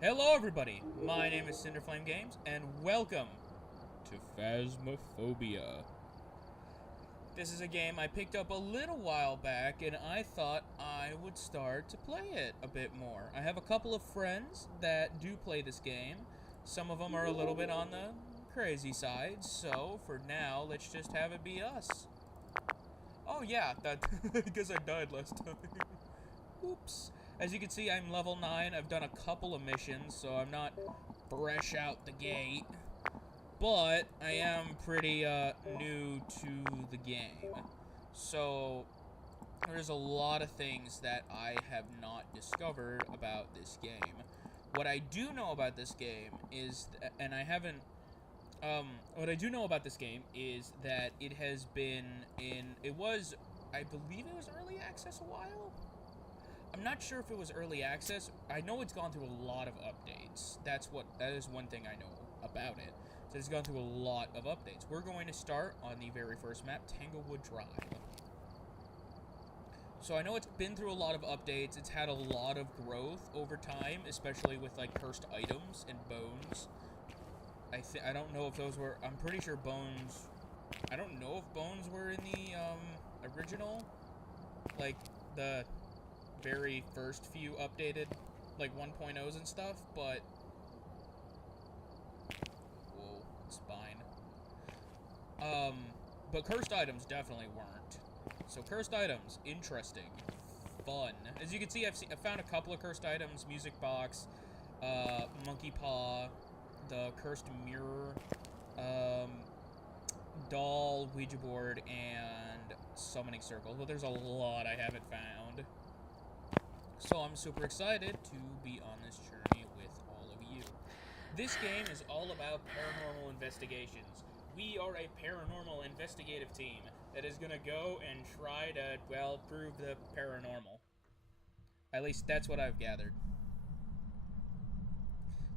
Hello everybody, my name is Cinderflame Games, and welcome to Phasmophobia. This is a game I picked up a little while back, and I thought I would start to play it a bit more. I have a couple of friends that do play this game. Some of them are a little bit on the crazy side, so for now, let's just have it be us. Oh yeah, that because I died last time. Oops. As you can see, I'm level 9. I've done a couple of missions, so I'm not fresh out the gate. But I am pretty new to the game. So there's a lot of things that I have not discovered about this game. What I do know about this game is, and I haven't, what I do know about this game is that it has been I believe it was early access a while? I'm not sure if it was early access. I know it's gone through a lot of updates. That is one thing I know about it. So it's gone through a lot of updates. We're going to start on the very first map, Tanglewood Drive. So I know it's been through a lot of updates. It's had a lot of growth over time, especially with like cursed items and bones. I don't know if those were. I'm pretty sure bones. I don't know if bones were in the original, like the very first few updated, like 1.0s and stuff, but whoa, spine. But cursed items definitely weren't. So cursed items, interesting, fun. As you can see, I found a couple of cursed items: music box, monkey paw, the cursed mirror, doll, Ouija board, and summoning circle. But there's a lot I haven't found. So I'm super excited to be on this journey with all of you. This game is all about paranormal investigations. We are a paranormal investigative team that is going to go and try to, well, prove the paranormal. At least that's what I've gathered.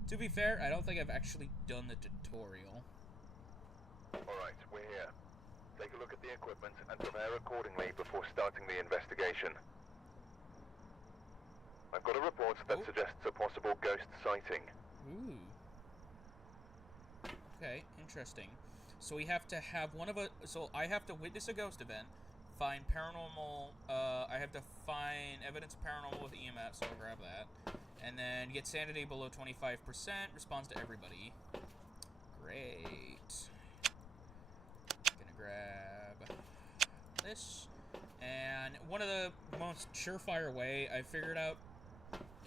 To be fair, I don't think I've actually done the tutorial. Alright, we're here. Take a look at the equipment and prepare accordingly before starting the investigation. I've got a report that suggests a possible ghost sighting. Ooh. Okay, interesting. So we have to have so I have to witness a ghost event, find paranormal, I have to find evidence of paranormal with EMF, so I'll grab that. And then get sanity below 25%, responds to everybody. Great. Gonna grab this. And one of the most surefire way I figured out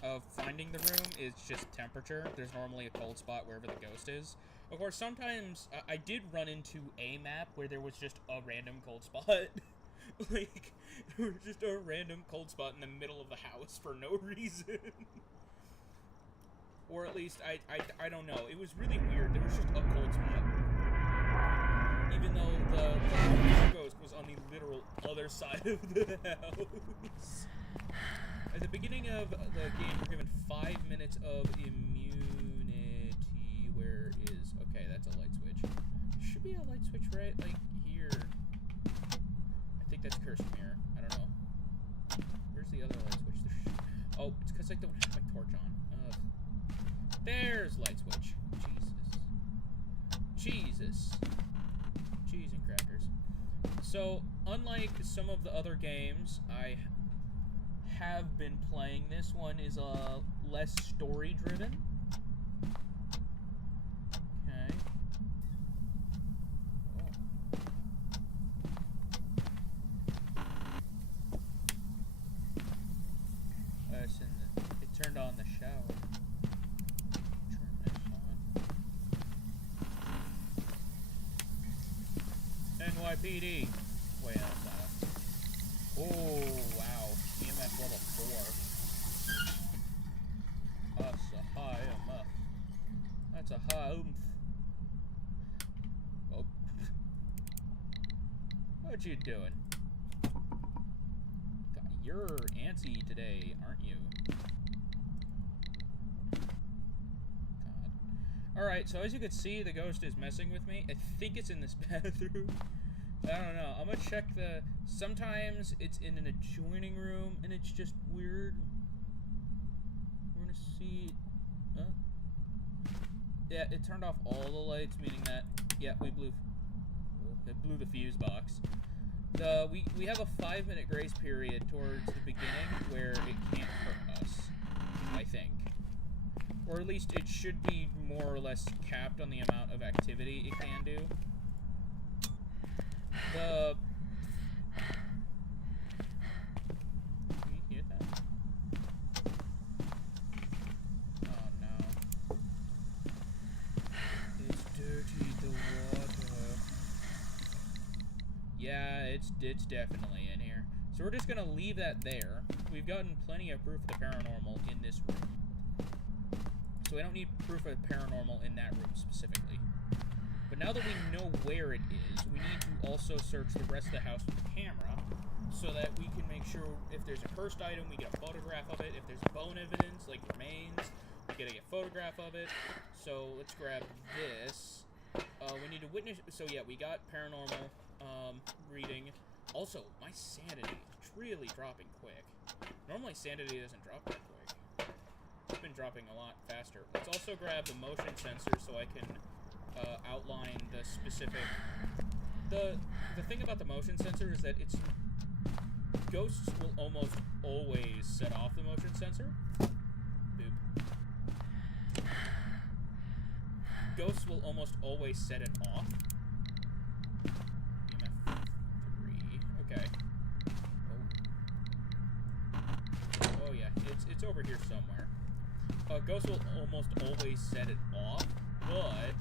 of finding the room is just temperature. There's normally a cold spot wherever the ghost is. Of course, sometimes I did run into a map where there was just a random cold spot. Like, there was just a random cold spot in the middle of the house for no reason. Or at least, I don't know. It was really weird. There was just a cold spot. Even though the ghost was on the literal other side of the house. At the beginning of the game, we're given 5 minutes of immunity. Where is... Okay, that's a light switch. Should be a light switch, right? Like, here. I think that's cursed mirror. I don't know. Where's the other light switch? Oh, it's because I don't have my torch on. There's light switch. Jesus. Cheese and crackers. So, unlike some of the other games I have been playing, this one is less story driven. Okay. It turned on the shower. Turn this on. NYPD. Wait, that's not it. Oh, wow. EMF level 4. That's a high EMF. That's a high oomph. Oh. What you doing? God, you're antsy today, aren't you? God. Alright, so as you can see, the ghost is messing with me. I think it's in this bathroom. I don't know. I'm gonna check the... Sometimes it's in an adjoining room, and it's just weird. We're gonna see... Yeah, it turned off all the lights, meaning that, yeah, it blew the fuse box. We have a 5-minute grace period towards the beginning where it can't hurt us, I think. Or at least it should be more or less capped on the amount of activity it can do. Can you hear that? Oh no. It's dirty, the water. Yeah, it's definitely in here. So we're just gonna leave that there. We've gotten plenty of proof of the paranormal in this room. So we don't need proof of paranormal in that room specifically. But now that we know where it is, we need to also search the rest of the house with the camera so that we can make sure if there's a cursed item, we get a photograph of it. If there's bone evidence, like remains, we gotta get a photograph of it. So let's grab this. We need to witness. So yeah, we got paranormal reading. Also, my sanity is really dropping quick. Normally sanity doesn't drop that quick. It's been dropping a lot faster. Let's also grab the motion sensor so I can outline the specific... The thing about the motion sensor is that it's... Ghosts will almost always set off the motion sensor. Boop. Ghosts will almost always set it off. EMF 3. Okay. Oh yeah, it's over here somewhere. Ghosts will almost always set it off, but...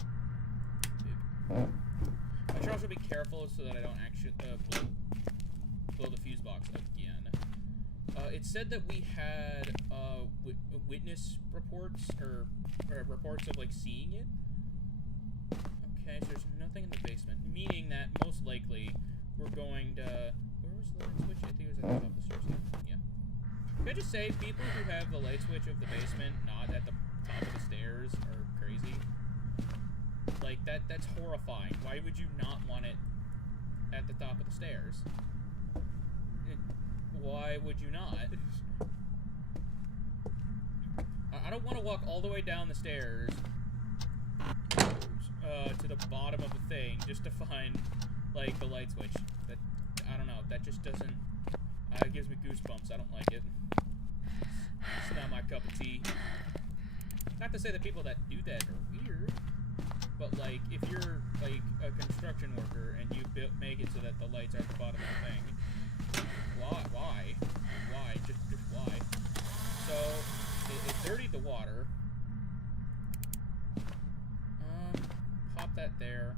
I should also be careful so that I don't actually blow the fuse box again. It said that we had witness reports, or reports of, like, seeing it. Okay, so there's nothing in the basement, meaning that most likely we're going to... Where was the light switch? I think it was at the top of the stairs. Yeah. Can I just say, people who have the light switch of the basement not at the top of the stairs are crazy. Like, that's horrifying. Why would you not want it at the top of the stairs? Why would you not? I don't want to walk all the way down the stairs to the bottom of the thing just to find, like, the light switch. That, I don't know, that just doesn't... it gives me goosebumps. I don't like it. It's not my cup of tea. Not to say that people that do that are weird, but, like, if you're, like, a construction worker and you make it so that the lights are at the bottom of the thing, why? Why? Just why? So, it dirtied the water. Pop that there.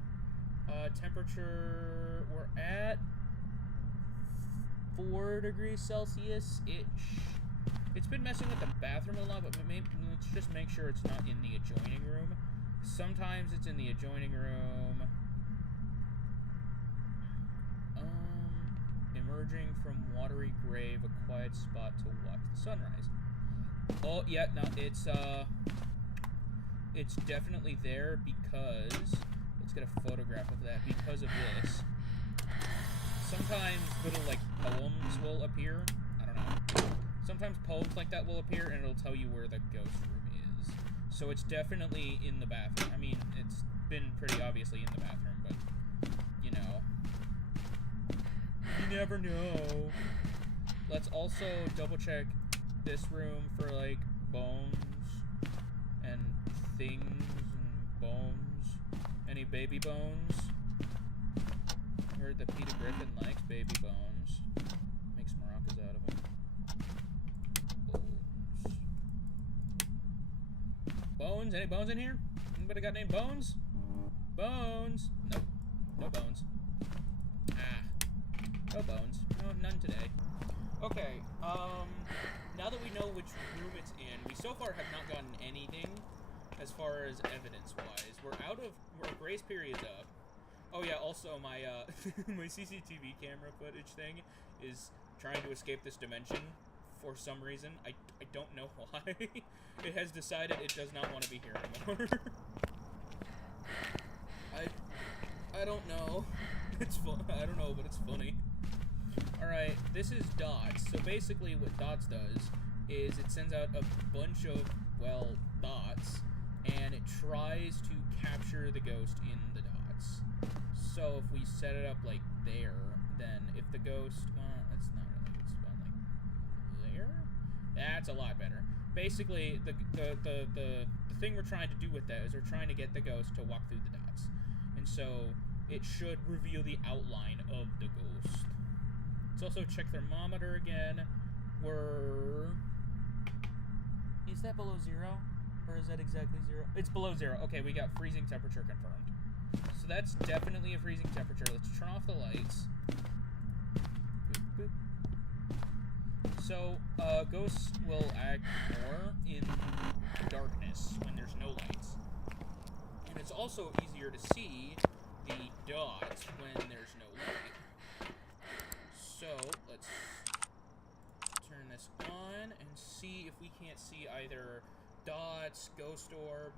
Temperature, we're at 4 degrees Celsius-ish. It's been messing with the bathroom a lot, but maybe let's just make sure it's not in the adjoining room. Sometimes it's in the adjoining room. Emerging from watery grave, a quiet spot to watch the sunrise. Oh, yeah, no, it's definitely there because, let's get a photograph of that, because of this. Sometimes little, like, poems will appear. I don't know. Sometimes poems like that will appear, and it'll tell you where the ghost room is. So it's definitely in the bathroom. I mean, it's been pretty obviously in the bathroom, but, you know. You never know. Let's also double-check this room for, like, bones and things and bones. Any baby bones? I heard that Peter Griffin likes baby bones. Makes maracas out of them. Bones. Bones? Any bones in here? Anybody got named Bones? Bones? Nope. No bones. Ah. No bones. No, none today. Okay, now that we know which room it's in, we so far have not gotten anything as far as evidence-wise. Our grace period's up. Oh yeah, also my, my CCTV camera footage thing is trying to escape this dimension for some reason. I don't know why. It has decided it does not want to be here anymore. I don't know. It's fun. I don't know, but it's funny. Alright, this is dots. So basically what dots does is it sends out a bunch of, well, dots, and it tries to capture the ghost in the dots. So if we set it up like there, then if the ghost, well, that's not really good spot, like there. That's a lot better. Basically, the thing we're trying to do with that is we're trying to get the ghost to walk through the dots, and so it should reveal the outline of the ghost. Let's also check thermometer again. Is that below 0? Or is that exactly 0? It's below 0. Okay, we got freezing temperature confirmed. So that's definitely a freezing temperature. Let's turn off the lights. Boop, boop. So, ghosts will act more in darkness when there's no lights. And it's also easier to see the dots when there's no light. So, let's turn this on and see if we can't see either dots, ghost orb.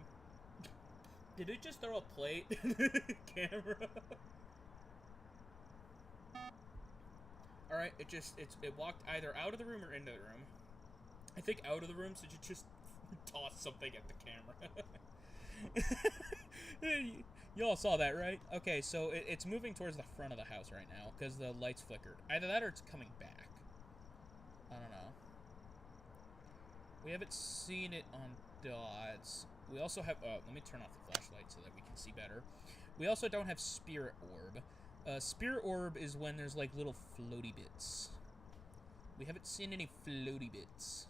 Did it just throw a plate in the camera? Alright, it walked either out of the room or into the room. I think out of the room, so you just tossed something at the camera. Y'all saw that, right? Okay, so it's moving towards the front of the house right now, because the lights flickered. Either that or it's coming back. I don't know. We haven't seen it on dots. We also have... let me turn off the flashlight so that we can see better. We also don't have Spirit Orb. Spirit Orb is when there's, like, little floaty bits. We haven't seen any floaty bits.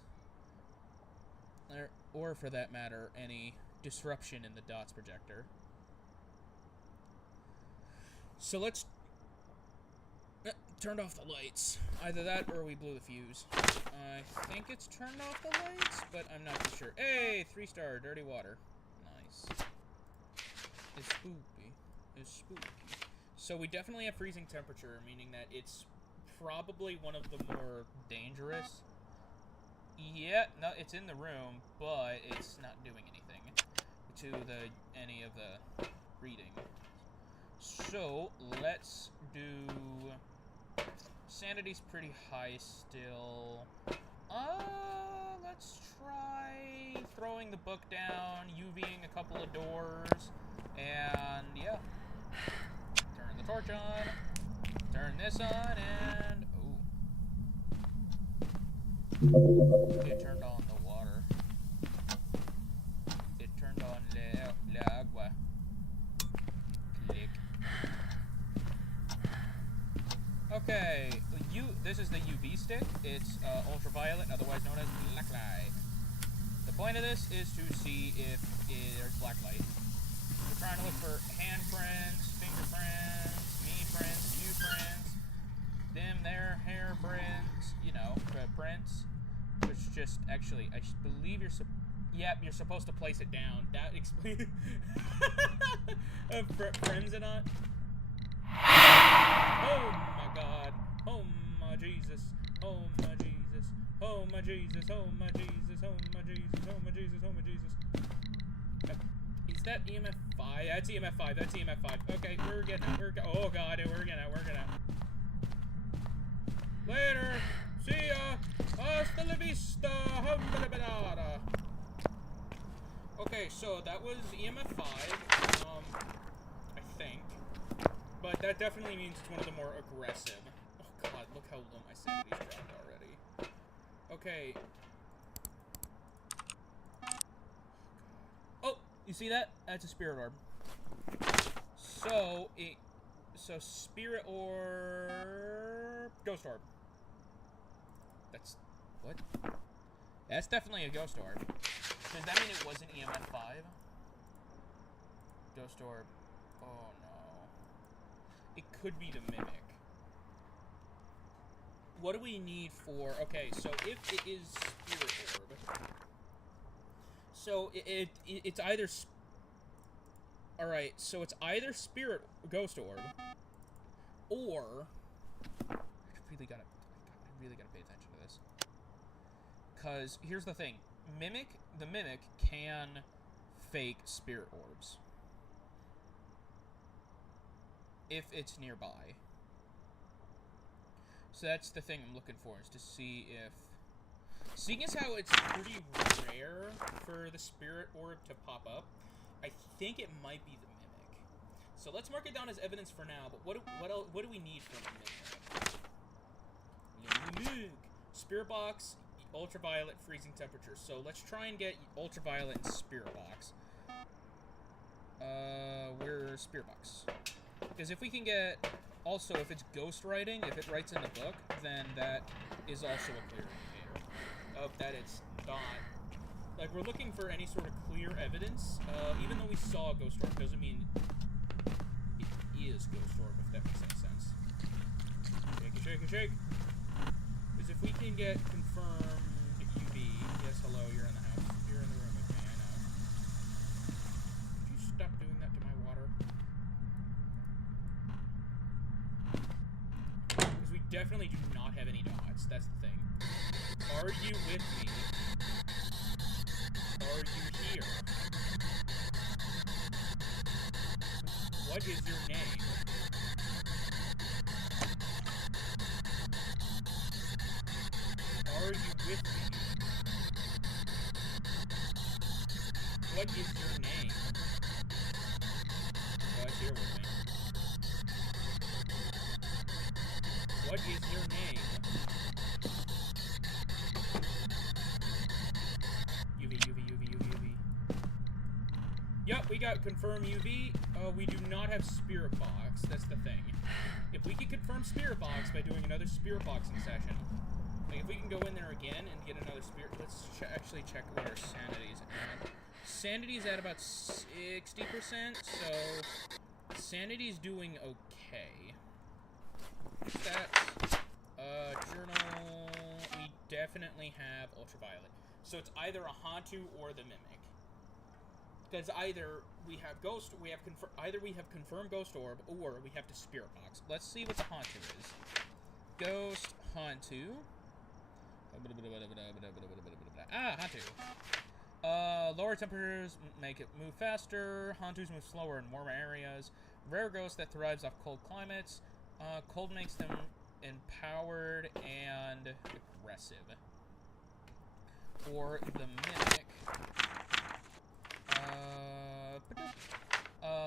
Or, for that matter, any disruption in the dots projector. So let's... turned off the lights. Either that or we blew the fuse. I think it's turned off the lights, but I'm not too sure. Hey, 3-star, dirty water. Nice. It's spooky. It's spooky. So we definitely have freezing temperature, meaning that it's probably one of the more dangerous. Yeah, no, it's in the room, but it's not doing anything to any of the reading. So let's do... Sanity's pretty high still. Let's try throwing the book down, UVing a couple of doors, and yeah. Turn the torch on, turn this on, and it turned on the water. It turned on la agua. Click. Okay, this is the UV stick. It's ultraviolet, otherwise known as black light. The point of this is to see if there's black light. We're trying to look for handprints, fingerprints, me prints, you prints, them, their hair prints, you know, prints. Which just, actually, I believe you're supposed to place it down. That explains... Friends or not? Oh my God. Oh my Jesus. Oh my Jesus. Oh my Jesus. Oh my Jesus. Oh my Jesus. Oh my Jesus. Oh my Jesus. Is that EMF 5? That's EMF 5. That's EMF 5. Okay, we're getting out. Oh God, we're getting out. We're getting out. Later. See ya. Hasta la vista. Humbalabadada. Okay, so that was EMF 5. I think. But that definitely means it's one of the more aggressive. Oh God, look how low my sanity's dropped already. Okay. Oh, you see that? That's a spirit orb. So spirit orb, ghost orb. That's what? That's definitely a ghost orb. Does that mean it wasn't EMF 5? Ghost orb. Oh no. It could be the mimic. What do we need for... Okay, so if it is spirit orb... So it's either... Alright, so it's either spirit ghost orb, or... I really gotta pay attention to this. Because here's the thing. The mimic can fake spirit orbs. If it's nearby. So that's the thing I'm looking for, is to see if... Seeing as how it's pretty rare for the spirit orb to pop up, I think it might be the mimic. So let's mark it down as evidence for now. But what do we need from the mimic? Spirit box, ultraviolet, freezing temperature. So let's try and get ultraviolet and spirit box. Where's spirit box? Because if we can get, also if it's ghost writing, if it writes in the book, then that is also a clear indicator of that it's not. Like, we're looking for any sort of clear evidence. Even though we saw a ghost orb, doesn't mean it is ghost orb, if that makes any sense. Shake it, shake. Because if we can get confirmed UV, yes, hello, you're in the house. You're in the room with me, I know. Would you stop doing that to my water? Because we definitely do not have any dots, that's the thing. Are you with me? Are you here? What is your name? Are you with me? What is your name? Oh, it's here with me. What is your name? UV. Yep, we got confirm UV. We do not have spirit box. That's the thing. If we could confirm spirit box by doing another spirit boxing session, like if we can go in there again and get another spirit, let's actually check what our sanity's at. Sanity's at about 60%, so sanity's doing okay. Stats, journal, we definitely have ultraviolet. So it's either a Hantu or the mimic. Because either we have confirmed ghost orb, or we have the spirit box. Let's see what the Hantu is. Ghost Hantu. Hantu. Lower temperatures make it move faster. Hantus move slower in warmer areas. Rare ghost that thrives off cold climates. Cold makes them empowered and aggressive. For the mimic,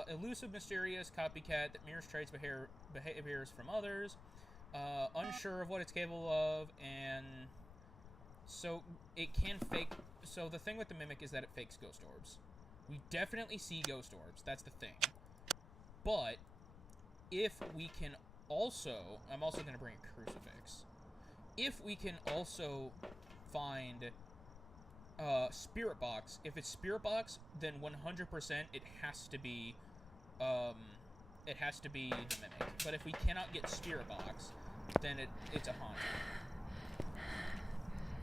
elusive, mysterious, copycat that mirrors traits, behaviors from others, unsure of what it's capable of, and so it can fake. So the thing with the mimic is that it fakes ghost orbs. We definitely see ghost orbs. That's the thing. But if we can also, I'm also going to bring a crucifix. If we can also find spirit box. If it's spirit box, then 100% it has to be the mimic. But if we cannot get spirit box, then it's a haunt.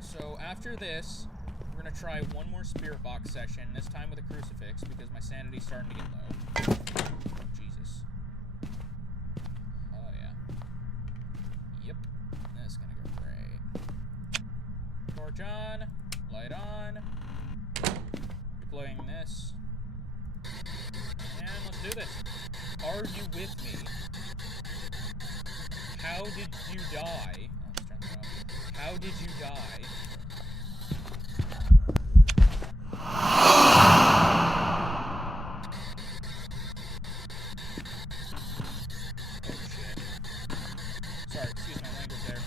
So after this, we're gonna try one more spirit box session. This time with a crucifix because my sanity's starting to get low. Oh, Jesus. Oh yeah. Yep. That's gonna go great. Torch on. Light on. Deploying this. And let's do this. Are you with me? How did you die? Oh, let's turn that off. How did you die? Oh shit. Sorry, excuse my language there.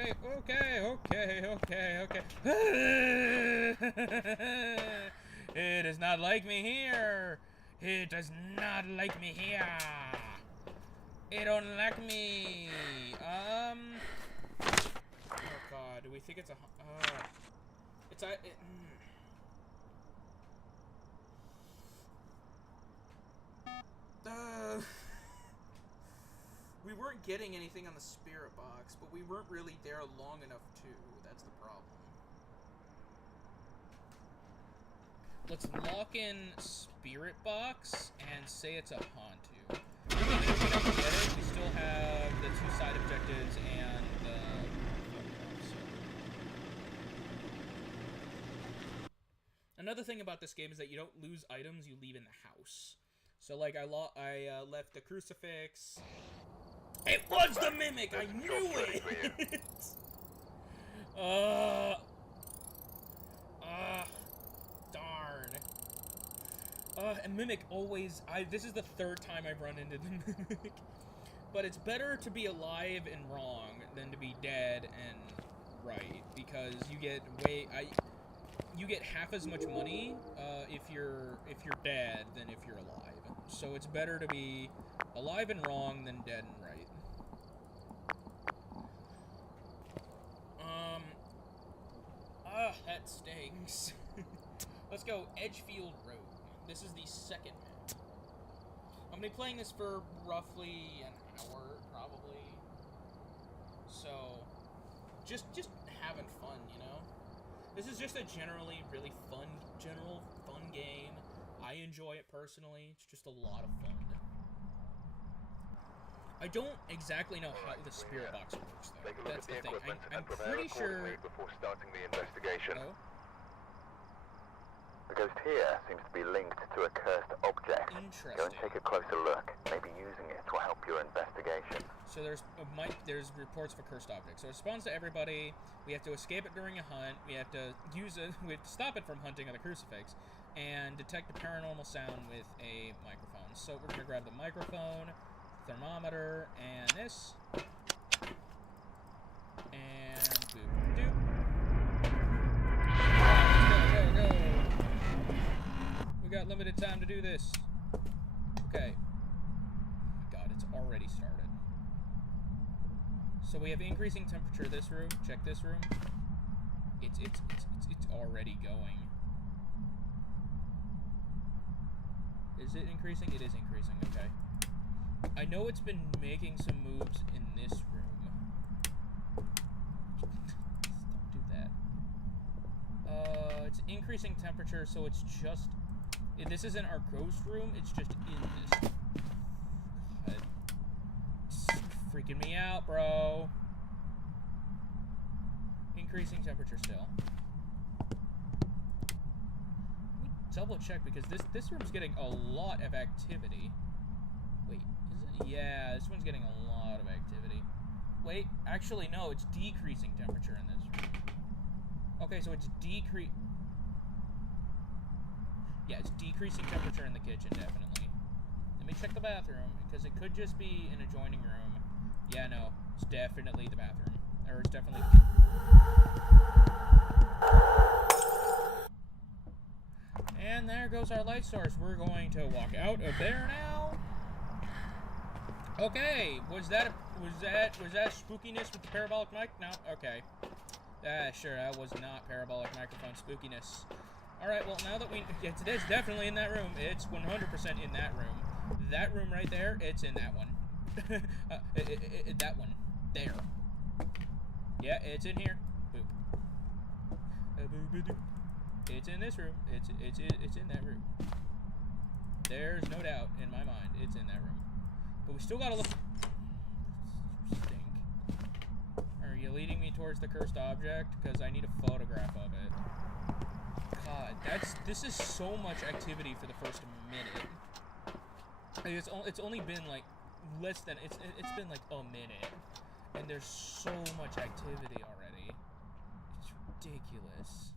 Okay. It does not like me here. It does not like me here. It don't like me. Oh god, do we think it's a we weren't getting anything on the spirit box, but we weren't really there long enough too. That's the problem. Let's lock in spirit box and say it's a Hantu. Even if we don't get it, we still have the 2 side objectives and the Another thing about this game is that you don't lose items you leave in the house. So like I left the crucifix. It was the mimic! I knew it! And Mimic always... this is the third time I've run into the Mimic. But it's better to be alive and wrong than to be dead and right. Because you get you get half as much money if you're dead than if you're alive. So it's better to be alive and wrong than dead and right. That stinks. Let's go Edgefield Road. This is the second map. I'm gonna be playing this for roughly an hour, probably. So, just having fun, you know? This is just a generally really fun game. I enjoy it personally. It's just a lot of fun. I don't exactly know how the spirit box works, though. Take a look That's at the the thing. equipment I'm and prepare pretty sure... accordingly before starting the investigation. Oh? The ghost here seems to be linked to a cursed object. Interesting. Go and take a closer look. Maybe using it will help your investigation. So there's reports of a cursed object. So it responds to everybody. We have to escape it during a hunt. We have to we have to stop it from hunting on the crucifix, and detect a paranormal sound with a microphone. So we're gonna grab the microphone, thermometer, and this, and boop doop. Go. We got limited time to do this. Okay. God, it's already started. So we have increasing temperature. This room. Check this room. It's already going. Is it increasing? It is increasing. Okay. I know it's been making some moves in this room. Don't do that. It's increasing temperature, so it's just... This isn't our ghost room, it's just in this... It's freaking me out, bro. Increasing temperature still. Let me double check, because this room's getting a lot of activity. Wait, is it? Yeah, this one's getting a lot of activity. Wait, actually, no, it's decreasing temperature in this room. Okay, so it's yeah, it's decreasing temperature in the kitchen, definitely. Let me check the bathroom, because it could just be an adjoining room. Yeah, no, it's definitely the bathroom. Or it's definitely the kitchen. And there goes our light source. We're going to walk out of there now. Okay, was that spookiness with the parabolic mic? No, okay. Sure, that was not parabolic microphone spookiness. Alright, well, now that it's definitely in that room. It's 100% in that room. That room right there, it's in that one. That one. There. Yeah, it's in here. Boop. It's in this room. It's in that room. There's no doubt in my mind it's in that room. But we still gotta look... Stink. Are you leading me towards the cursed object? Because I need a photograph of it. God, this is so much activity for the first minute. It's only been like less than it's been like a minute, and there's so much activity already. It's ridiculous.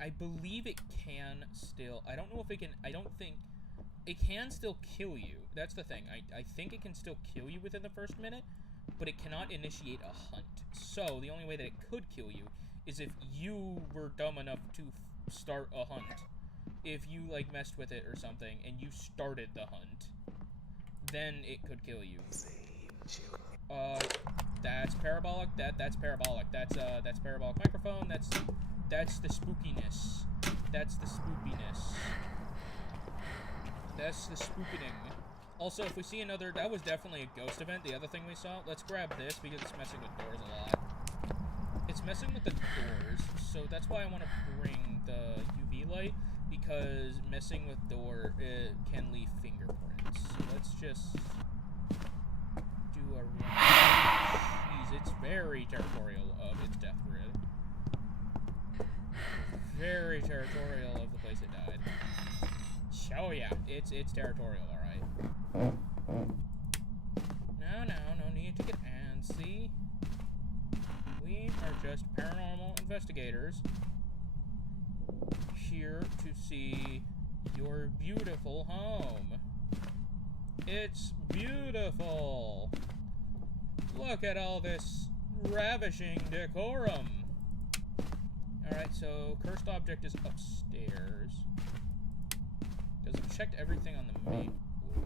I believe it can still. I don't know if it can. I don't think it can still kill you. That's the thing. I think it can still kill you within the first minute, but it cannot initiate a hunt. So the only way that it could kill you is if you were dumb enough to start a hunt. If you, like, messed with it or something, and you started the hunt, then it could kill you. That's parabolic. That's parabolic. That's parabolic microphone. That's the spookiness. That's the spoopiness. That's the spookening. Also, if we see another... That was definitely a ghost event, the other thing we saw. Let's grab this, because it's messing with doors a lot. It's messing with the doors, so that's why I want to bring the UV light, because messing with door can leave fingerprints. So let's just do a run. Jeez, it's very territorial of its death grid. Very territorial of the place it died. Oh yeah, it's territorial, alright. No need to get antsy. We are just paranormal investigators here to see your beautiful home. It's beautiful. Look at all this ravishing decorum. Alright, so cursed object is upstairs. Because I've checked everything on the main floor.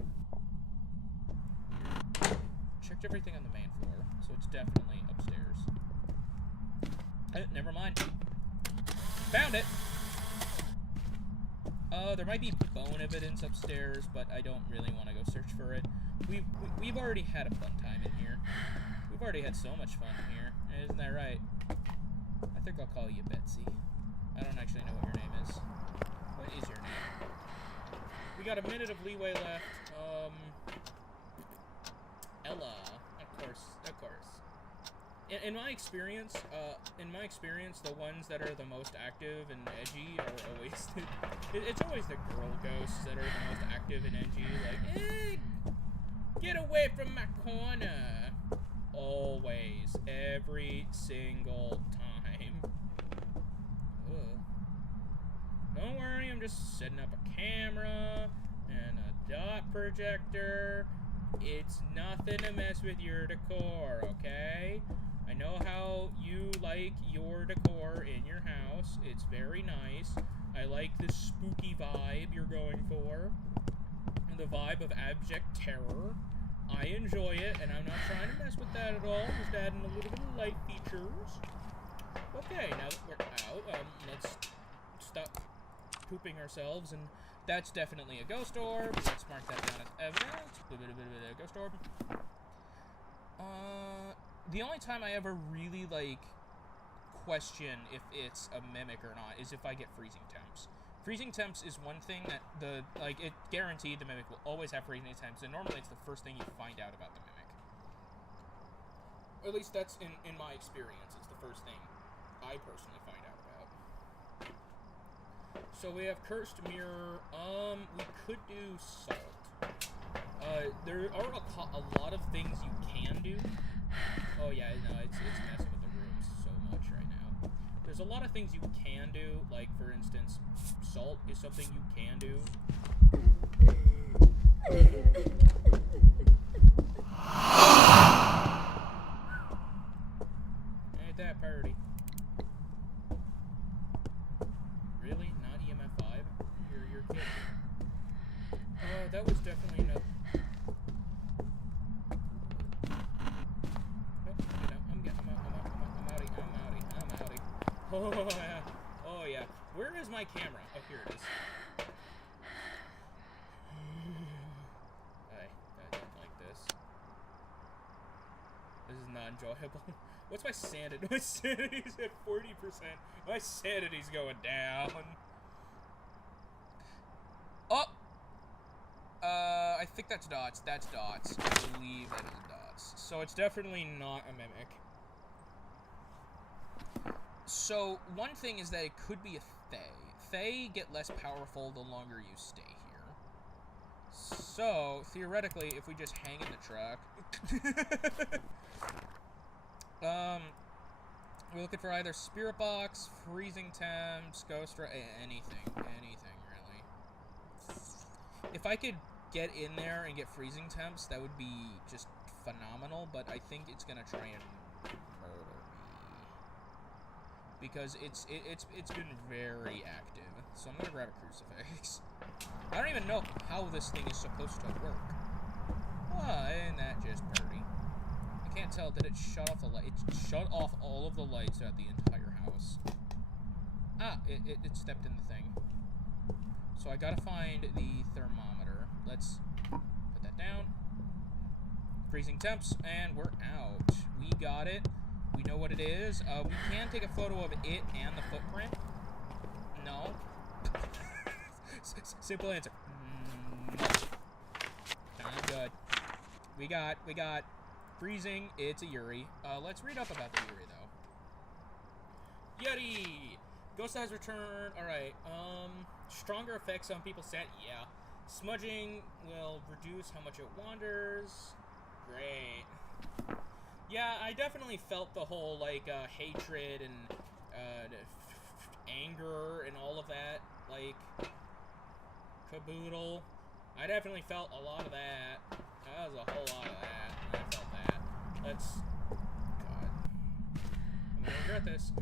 Checked everything on the main floor, so it's definitely upstairs. Never mind. Found it! There might be bone evidence upstairs, but I don't really want to go search for it. We've already had a fun time in here. We've already had so much fun in here. Isn't that right? I think I'll call you Betsy. I don't actually know what your name is. What is your name? We got a minute of leeway left. Ella. Of course. In my experience, the ones that are the most active and edgy are always it's always the girl ghosts that are the most active and edgy. Like, hey, get away from my corner. Always, every single time. Ugh. Don't worry, I'm just setting up a camera and a dot projector. It's nothing to mess with your decor, okay? I know how you like your decor in your house. It's very nice. I like the spooky vibe you're going for. And the vibe of abject terror. I enjoy it, and I'm not trying to mess with that at all. Just adding a little bit of light features. Okay, now that we're out, let's stop pooping ourselves, and that's definitely a ghost orb. Let's mark that down as evidence. A bit of a ghost orb. The only time I ever really, like, question if it's a mimic or not is if I get freezing temps. Freezing temps is one thing that it guaranteed the mimic will always have freezing temps, and normally it's the first thing you find out about the mimic. Or at least that's in my experience. It's the first thing I personally find out about. So we have cursed mirror. We could do salt. There are a lot of things you can do. Oh yeah, no, it's messing with the rooms so much right now. There's a lot of things you can do, like for instance, salt is something you can do. Ain't that party? Really? Not EMF 5? You're kidding. That was definitely enough. Oh yeah. Oh yeah. Where is my camera? Oh, here it is. I don't like this. This is not enjoyable. What's my sanity? My sanity's at 40%. My sanity's going down. Oh! I think that's dots. That's dots. I believe that is dots. So it's definitely not a mimic. So, one thing is that it could be a Fae. Fae get less powerful the longer you stay here. So, theoretically, if we just hang in the truck... we're looking for either Spirit Box, Freezing Temps, Ghost... anything, really. If I could get in there and get Freezing Temps, that would be just phenomenal, but I think it's gonna try and murder me. Because it's been very active. So I'm gonna grab a crucifix. I don't even know how this thing is supposed to work. Ah, isn't that just pretty? I can't tell. Did it shut off the light? It shut off all of the lights at the entire house. Ah, it stepped in the thing. So I gotta find the thermometer. Let's put that down. Freezing temps, and we're out. We got it. We know what it is. We can take a photo of it and the footprint. No. Simple answer. No. Not good. We got freezing. It's a Yuri. Let's read up about the Yuri, though. Yuri! Ghost has returned. Alright. Stronger effects on people's scent. Yeah. Smudging will reduce how much it wanders. Great. Yeah, I definitely felt the whole, like, hatred and anger and all of that like, caboodle. I definitely felt a lot of that. That was a whole lot of that. I felt that. Let's... God. I'm gonna regret this.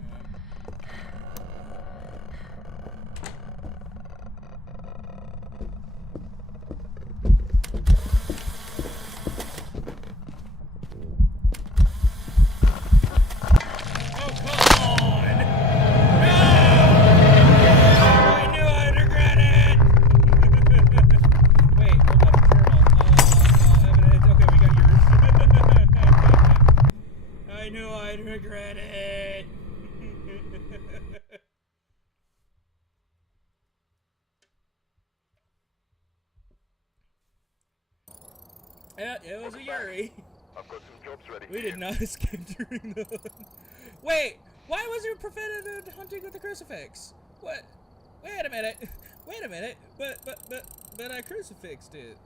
Regret it. Yeah, it was a Yuri. I've got some jobs ready. We did not escape during the hunt. Wait, why was there prevented hunting with the crucifix? What? Wait a minute. Wait a minute. But I crucifixed it.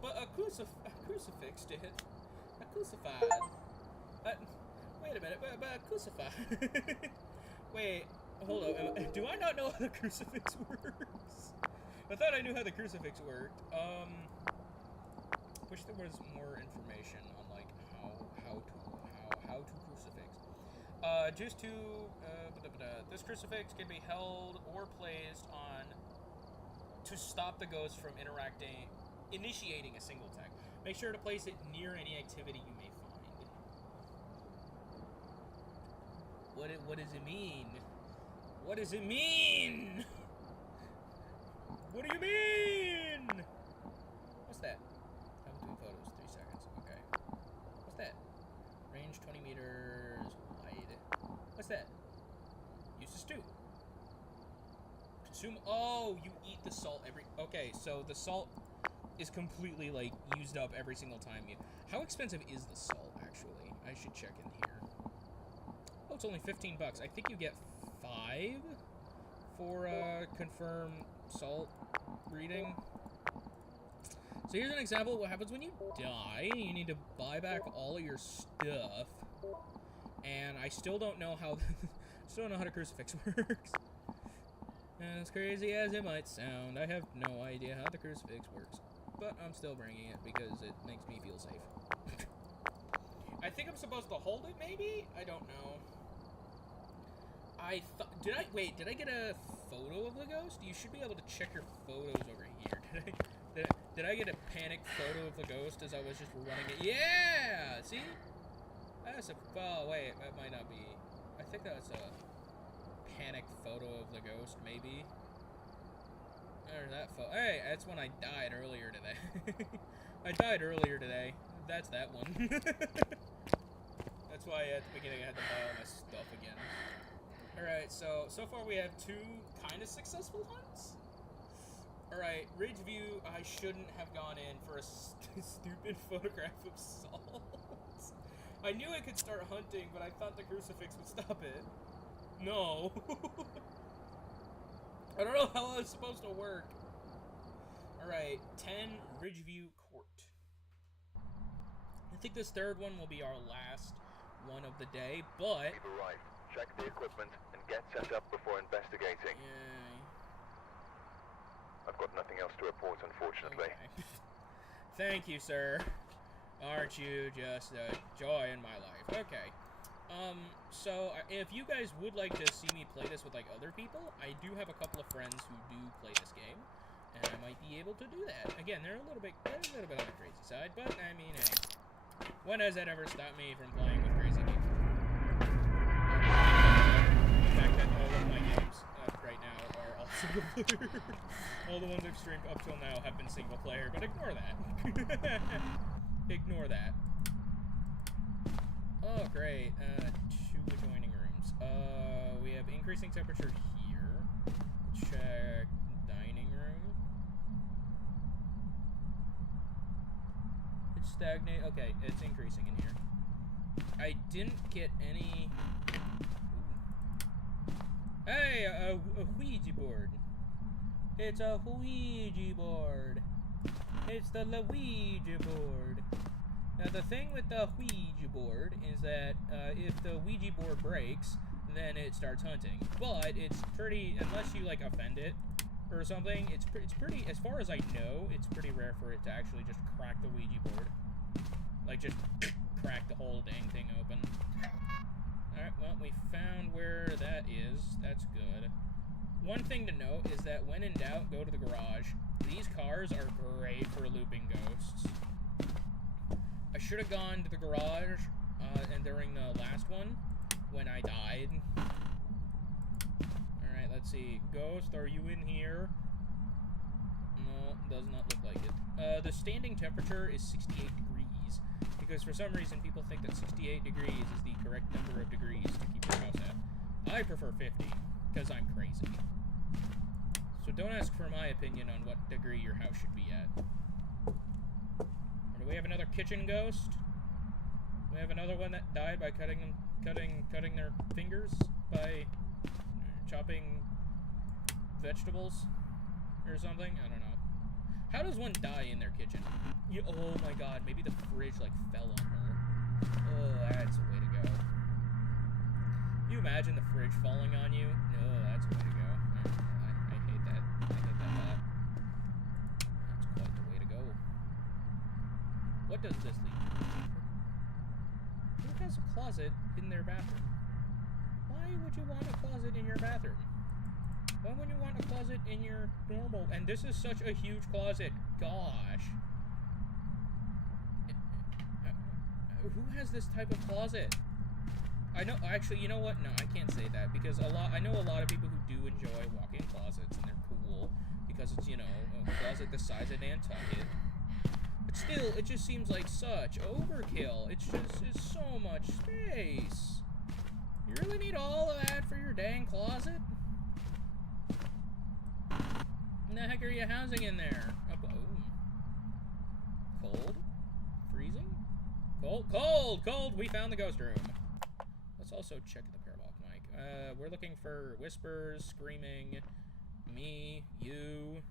But a crucifixed it. I crucified. Wait a minute, but crucified. Wait, hold on. Do I not know how the crucifix works? I thought I knew how the crucifix worked. Wish there was more information on like how to crucifix. This crucifix can be held or placed on to stop the ghost from initiating a single attack. Make sure to place it near any activity you may find. What does it mean? What does it mean? What do you mean? What's that? Have between photos, 3 seconds. Okay. What's that? Range 20 meters wide. What's that? Use to stew. Consume. Oh, you eat the salt every. Okay, so the salt is completely like used up every single time you. How expensive is the salt actually? I should check in here. Oh, it's only $15. I think you get 5 for confirm salt reading. So here's an example of what happens when you die. You need to buy back all of your stuff, and I still don't know how. Still don't know how the crucifix works. As crazy as it might sound, I have no idea how the crucifix works, but I'm still bringing it because it makes me feel safe. I think I'm supposed to hold it, maybe? I don't know. Did I get a photo of the ghost? You should be able to check your photos over here. Did I get a panic photo of the ghost as I was just running it? Yeah! See? That's a... Oh, wait. That might not be... I think that's a panic photo of the ghost, maybe. There's that photo. Hey, that's when I died earlier today. I died earlier today. That's that one. That's why at the beginning I had to buy all my stuff again. Alright, so far we have 2 kind of successful hunts. Alright, Ridgeview, I shouldn't have gone in for a stupid photograph of salt. I knew I could start hunting, but I thought the crucifix would stop it. No. I don't know how it's supposed to work. Alright, 10 Ridgeview Court. I think this third one will be our last one of the day, but... We've arrived. Check the equipment and get set up before investigating. Yay. I've got nothing else to report, unfortunately. Okay. Thank you, sir. Aren't you just a joy in my life? Okay. So if you guys would like to see me play this with like other people, I do have a couple of friends who do play this game, and I might be able to do that. Again, they're a little bit on the crazy side, but I mean, hey, when has that ever stopped me from playing with crazy people? The fact that all of my games right now are all single player. All the ones I've streamed up till now have been single player, but ignore that. Ignore that. Oh, great. 2 adjoining rooms. We have increasing temperature here. Check dining room. It's stagnant. Okay, it's increasing in here. I didn't get any... Ooh. Hey, a Ouija board. It's a Ouija board. It's the Ouija board. Now, the thing with the Ouija board is that if the Ouija board breaks, then it starts hunting. But it's pretty, unless you like offend it or something, it's pretty, as far as I know, it's pretty rare for it to actually just crack the Ouija board. Like just crack the whole dang thing open. Alright, well, we found where that is. That's good. One thing to note is that when in doubt, go to the garage. These cars are great for looping ghosts. I should have gone to the garage and during the last one when I died. Alright, let's see. Ghost, are you in here? No, does not look like it. The standing temperature is 68 degrees. Because for some reason people think that 68 degrees is the correct number of degrees to keep your house at. I prefer 50, because I'm crazy. So don't ask for my opinion on what degree your house should be at. Or do we have another kitchen ghost? We have another one that died by cutting their fingers by chopping vegetables or something. I don't know. How does one die in their kitchen? Oh my god, maybe the fridge like fell on her. Oh, that's a way to go. You imagine the fridge falling on you? No, that's a way to go. I hate that. I hate that thought. That's quite the way to go. What does this lead to? Who has a closet in their bathroom? Why would you want a closet in your bathroom? Why would you want a closet in your normal? And this is such a huge closet. Gosh. Who has this type of closet? I know, actually, you know what? No, I can't say that because I know a lot of people who do enjoy walk-in closets and they're cool because it's, you know, a closet the size of Nantucket. But still, it just seems like such overkill. It's so much space. You really need all of that for your dang closet? What the heck are you housing in there? Cold? Freezing? Cold! We found the ghost room. Let's also check the parabolic mic. We're looking for whispers, screaming, me, you,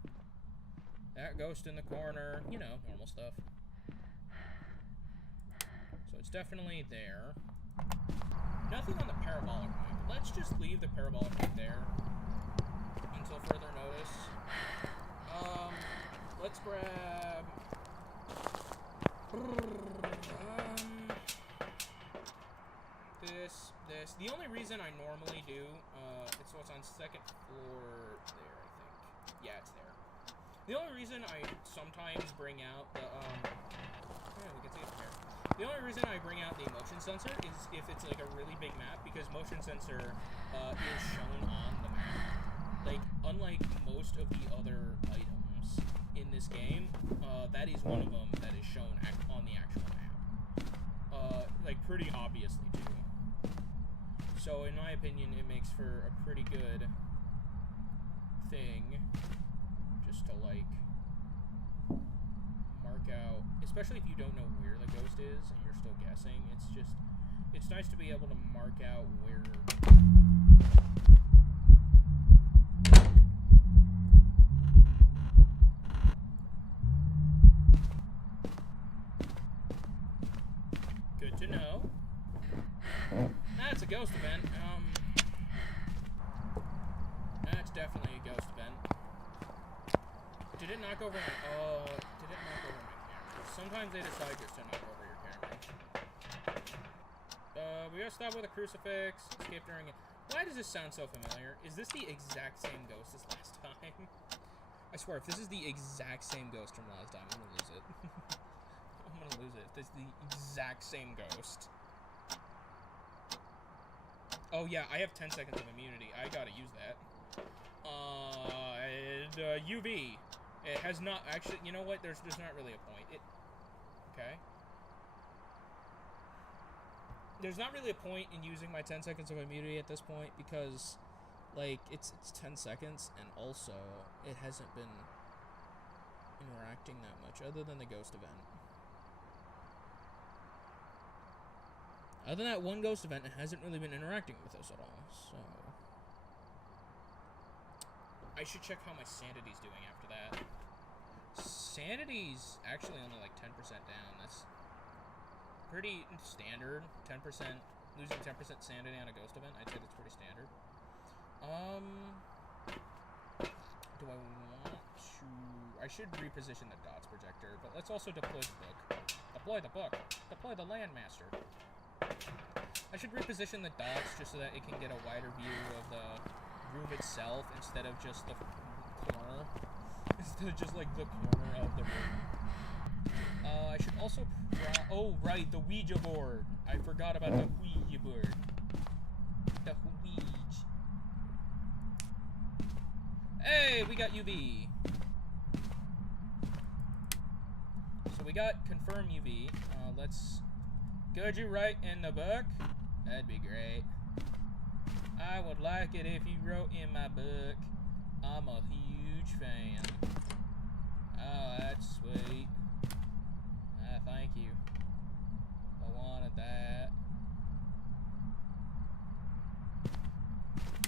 that ghost in the corner, you know, normal stuff. So it's definitely there. Nothing on the parabolic mic. Let's just leave the parabolic mic there until further notice. Let's grab... This. The only reason I normally do, it's what's on second floor there, I think. Yeah, it's there. The only reason I sometimes bring out the, yeah, we can see it from here. The only reason I bring out the motion sensor is if it's like a really big map, because motion sensor, is shown on the map. Like, unlike most of the other items in this game, that is one of them that is shown on the actual map. Like, pretty obviously, too. So, in my opinion, it makes for a pretty good thing just to, like, mark out, especially if you don't know where the ghost is and you're still guessing, it's nice to be able to mark out where... Good to know. That's a ghost event. That's definitely a ghost event. Did it knock over my... Oh, did it knock over my camera? Sometimes they decide just to knock over your camera. We gotta stop with a crucifix. Escape during it. Why does this sound so familiar? Is this the exact same ghost as last time? I swear, if this is the exact same ghost from last time, I'm gonna lose it. I'm gonna lose it. If this is the exact same ghost. Oh yeah, I have 10 seconds of immunity. I gotta use that. UV. It has not actually. You know what? There's not really a point. Okay. There's not really a point in using my 10 seconds of immunity at this point because, like, it's 10 seconds and also it hasn't been interacting that much other than the ghost event. Other than that one ghost event, it hasn't really been interacting with us at all, so... I should check how my sanity's doing after that. Sanity's actually only like 10% down. That's pretty standard. 10% losing 10% sanity on a ghost event. I'd say that's pretty standard. Do I want to... I should reposition the dots projector, but let's also deploy the book. Deploy the book. Deploy the Landmaster. I should reposition the dots just so that it can get a wider view of the room itself instead of just the corner. Instead of just, like, the corner of the room. I should also... oh, right, the Ouija board. I forgot about the Ouija board. The Ouija. Hey, we got UV. So we got confirm UV. Let's... Could you write in the book? That'd be great. I would like it if you wrote in my book. I'm a huge fan. Oh, that's sweet. Thank you. I wanted that.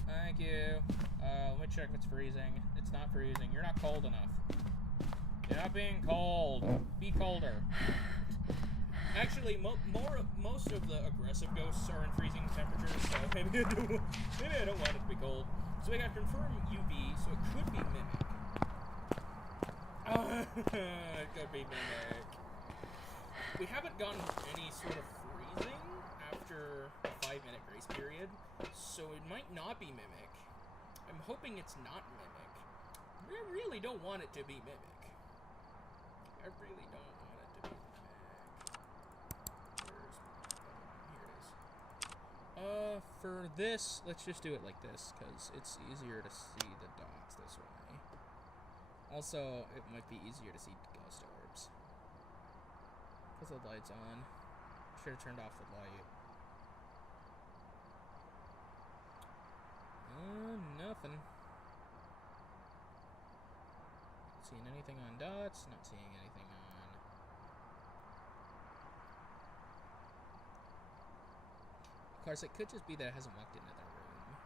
Thank you. Let me check if it's freezing. It's not freezing. You're not cold enough. You're not being cold. Be colder. Actually, most of the aggressive ghosts are in freezing temperatures, so maybe I don't want it to be cold. So we got confirm UV, so it could be Mimic. It could be Mimic. We haven't gotten any sort of freezing after a 5-minute grace period, so it might not be Mimic. I'm hoping it's not Mimic. I really don't want it to be Mimic. I really don't want it to be Mimic. Here it is. For this, let's just do it like this, because it's easier to see the dots this way. Also, it might be easier to see ghost orbs. Put the lights on. Should have turned off the light. Nothing. Not seeing anything on dots. Not seeing anything on... Of course, it could just be that it hasn't walked into the room.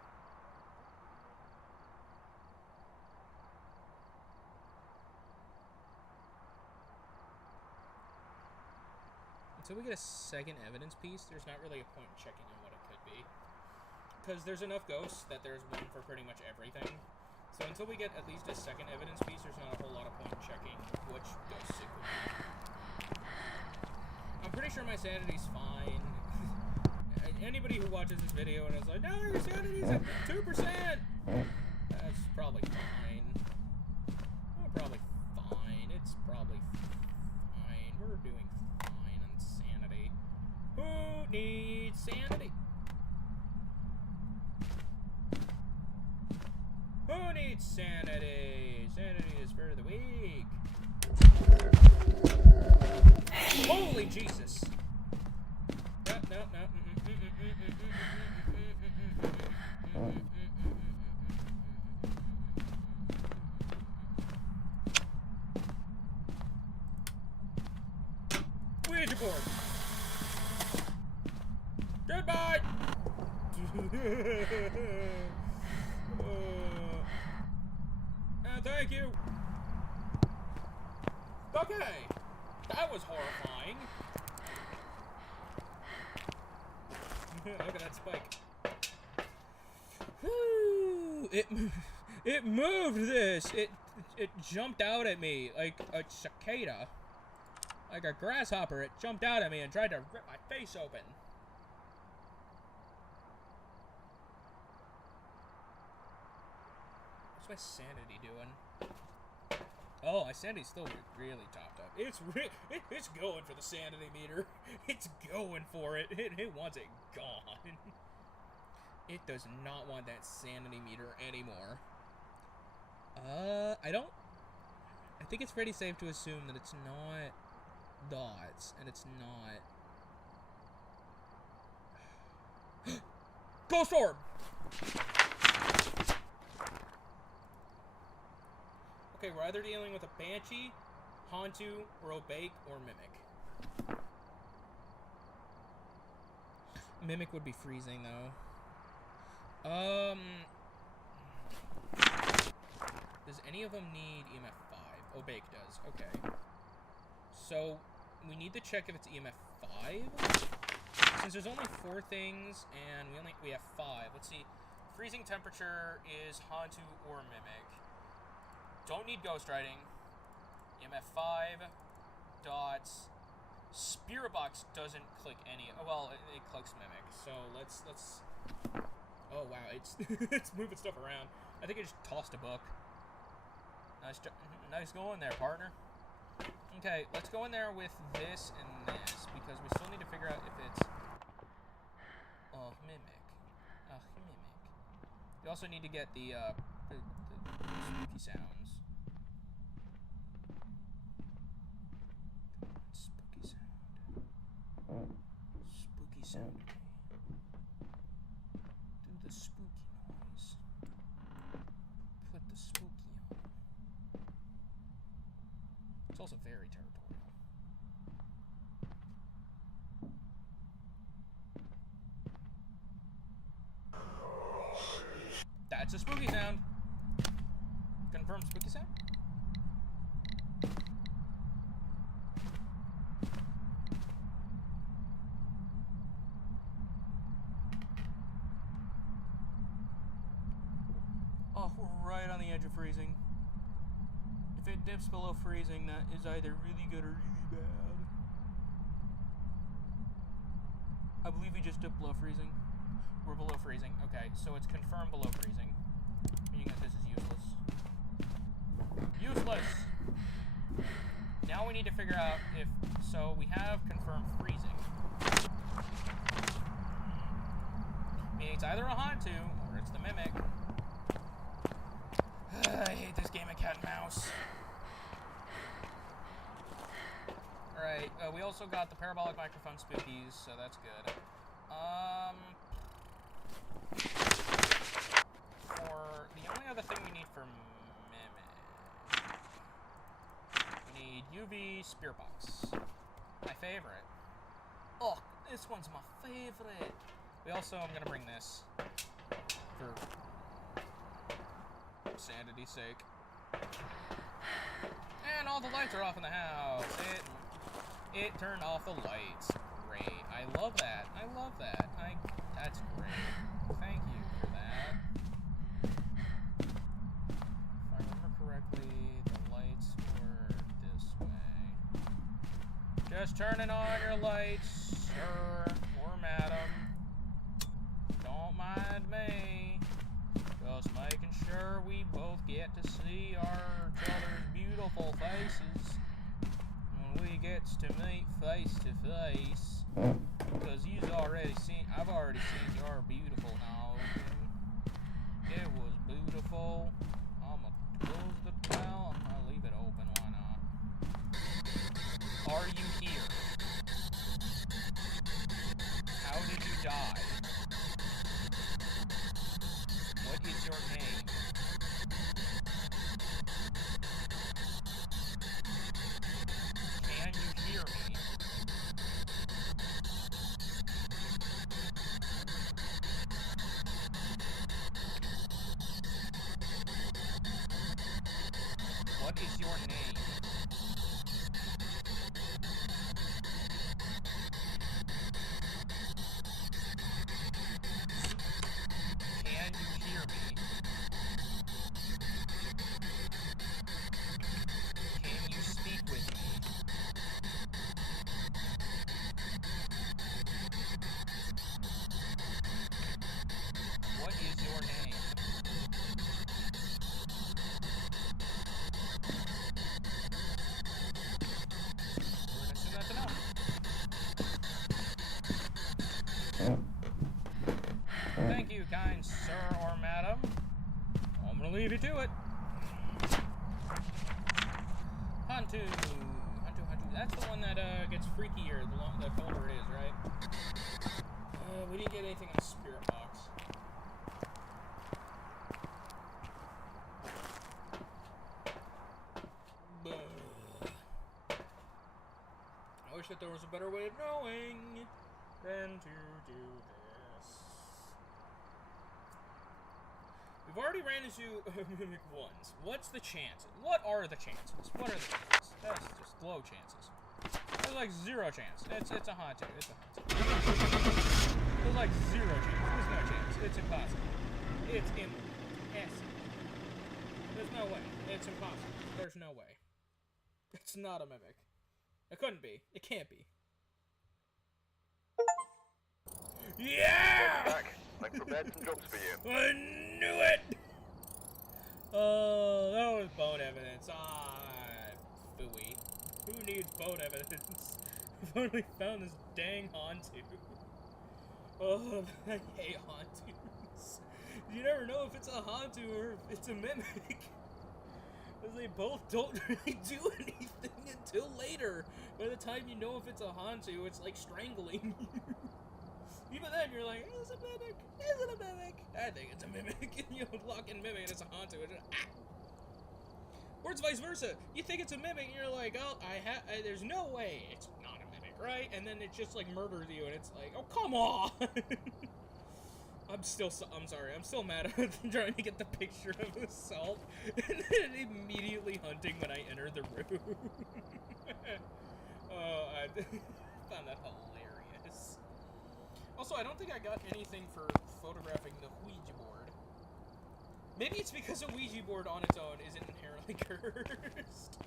Until we get a second evidence piece, there's not really a point in checking on what it could be. Because there's enough ghosts that there's one for pretty much everything. So until we get at least a second evidence piece, there's not a whole lot of point in checking which ghosts it could be. I'm pretty sure my sanity's fine. Anybody who watches this video and is like, no, your sanity's at 2%! That's probably fine. Probably fine. It's probably fine. We're doing fine on sanity. Who needs sanity? Who needs sanity? Sanity is for the weak. Holy Jesus! No. Ouija board. Goodbye. Thank you. Okay, that was horrifying. Look at that spike. Whoo! It moved this. It jumped out at me like a cicada. Like a grasshopper. It jumped out at me and tried to rip my face open. What's my sanity doing? Oh, my sanity's still really topped up. It's going for the sanity meter. It's going for it. It wants it gone. It does not want that sanity meter anymore. I think it's pretty safe to assume that it's not dots, and it's not... Ghost orb! Okay, we're either dealing with a Banshee, Hantu, or Obake, or Mimic. Mimic would be freezing, though. Does any of them need EMF 5? Obake does, okay. So, we need to check if it's EMF 5. Since there's only 4 things, and we have 5. Let's see. Freezing temperature is Hantu or Mimic. Don't need Ghost Riding. EMF 5. Dots. Spirit Box doesn't click any. Oh, well, it clicks Mimic. So let's. Oh wow, it's it's moving stuff around. I think I just tossed a book. Nice going there, partner. Okay, let's go in there with this and this because we still need to figure out if it's Mimic. Mimic. We also need to get the spooky sounds. Spooky sound. Spooky sound. Do the spooky noise. Put the spooky on. It's also very territorial. That's a spooky sound. Confirm spooky sound. Oh, we're right on the edge of freezing. If it dips below freezing, that is either really good or really bad. I believe we just dipped below freezing. We're below freezing. Okay, so it's confirmed below freezing. Meaning that this is useless. Useless! Now we need to figure out if... So we have confirmed freezing. Meaning it's either a Hantu or it's the Mimic. I hate this game of cat and mouse. Alright, we also got the parabolic microphone spookies, so that's good. For the only other thing we need for Mimic, we need UV Spirit Box. My favorite. Oh, this one's my favorite. We also, I'm gonna bring this for sanity's sake. And all the lights are off in the house. It turned off the lights. Great. I love that. I love that. That's great. Thank you for that. If I remember correctly, the lights were this way. Just turning on your lights, sir or madam. Don't mind me. Just making sure we both get to see our each other's beautiful faces when we gets to meet face to face. Because I've already seen your beautiful noggin. It was beautiful. I'ma close the well. I'll leave it open. Why not? Are you here? How did you die? What is your name? Can you hear me? What is your name? Can you hear me? Can you speak with me? What is your name? We're gonna assume that's enough. Thank you, kind sir or madam. I'm gonna leave you to it. Hantu. That's the one that gets freakier the colder it is, right? We didn't get anything in the spirit box. I wish that there was a better way of knowing than to do this. We've already ran into Mimic once. What's the chances? What are the chances? What are the chances? That's just low chances. There's like zero chance. It's a haunted. It's a haunted. There's like zero chance. There's no chance. It's impossible. It's impossible. There's no way. It's impossible. There's no way. It's not a mimic. It couldn't be. It can't be. Yeah! Back. I've prepared some jobs for you. I knew it! Oh, that was bone evidence. Phooey. Who needs bone evidence? I've only found this dang Hantu. Oh, I hate Hantus. You never know if it's a Hantu or if it's a mimic. Because they both don't really do anything until later. By the time you know if it's a Hantu, it's like strangling you. Even then, you're like, is it a mimic? Is it a mimic? I think it's a mimic. And you lock in mimic and it's a Hantu. It's just, Or it's vice versa. You think it's a mimic and you're like, oh, there's no way it's not a mimic, right? And then it just like murders you and it's like, oh, come on. I'm sorry. I'm still mad at trying to get the picture of assault and then immediately hunting when I enter the room. Oh, I found that hilarious. Also, I don't think I got anything for photographing the Ouija board. Maybe it's because a Ouija board on its own isn't inherently cursed.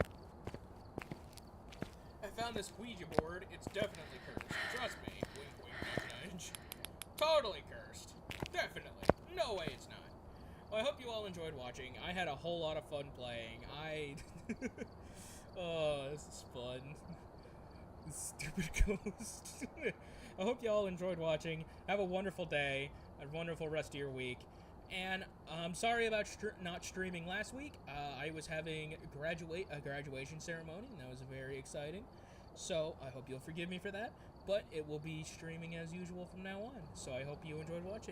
I found this Ouija board. It's definitely cursed. Trust me. Wink, wink, nudge, nudge. Totally cursed. Definitely. No way it's not. Well, I hope you all enjoyed watching. I had a whole lot of fun playing. Oh, this is fun. This stupid ghost. I hope you all enjoyed watching. Have a wonderful day. A wonderful rest of your week. And I'm sorry about not streaming last week. I was having a graduation ceremony, and that was very exciting. So I hope you'll forgive me for that. But it will be streaming as usual from now on. So I hope you enjoyed watching.